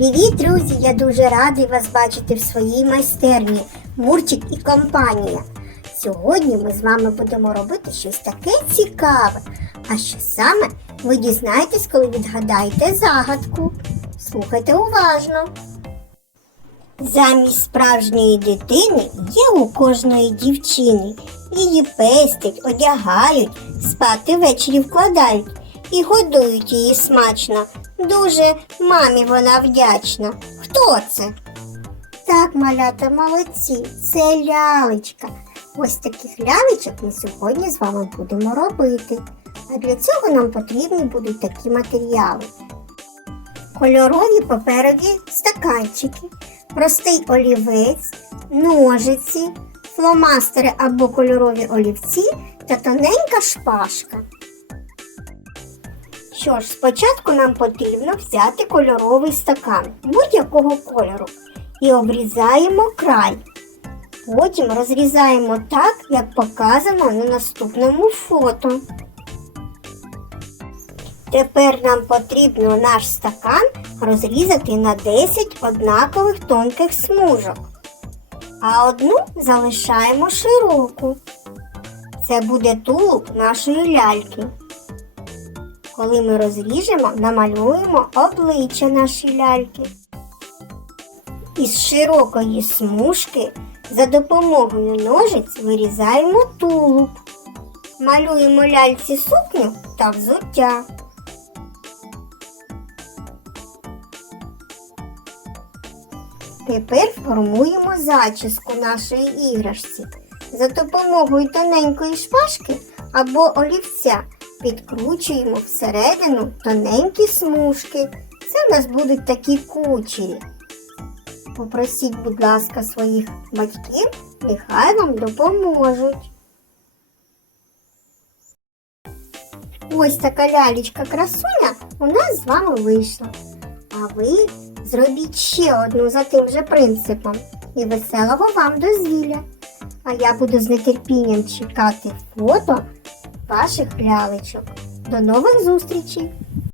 Привіт, друзі! Я дуже радий вас бачити в своїй майстерні Мурчик і компанія. Сьогодні ми з вами будемо робити щось таке цікаве. А що саме ви дізнаєтесь, коли відгадаєте загадку. Слухайте уважно. Замість справжньої дитини є у кожної дівчини. Її пестять, одягають, спати ввечері вкладають і годують її смачно. Дуже мамі вона вдячна. Хто це? Так, малята, молодці, це лялечка. Ось таких лялечок ми сьогодні з вами будемо робити. А для цього нам потрібні будуть такі матеріали. Кольорові паперові стаканчики, простий олівець, ножиці, фломастери або кольорові олівці та тоненька шпажка. Що ж, спочатку нам потрібно взяти кольоровий стакан будь-якого кольору і обрізаємо край. Потім розрізаємо так, як показано на наступному фото. Тепер нам потрібно наш стакан розрізати на 10 однакових тонких смужок, а одну залишаємо широку. Це буде тулуб нашої ляльки. Коли ми розріжемо, намалюємо обличчя нашої ляльки. Із широкої смужки за допомогою ножиць вирізаємо тулуб. Малюємо ляльці сукню та взуття. Тепер формуємо зачіску нашої іграшці. За допомогою тоненької шпажки або олівця підкручуємо всередину тоненькі смужки. Це в нас будуть такі кучері. Попросіть, будь ласка, своїх батьків, нехай вам допоможуть. Ось така лялечка красуня у нас з вами вийшла. А ви зробіть ще одну за тим же принципом і веселого вам дозвілля. А я буду з нетерпінням чекати фото ваших лялечок. До нових зустрічей!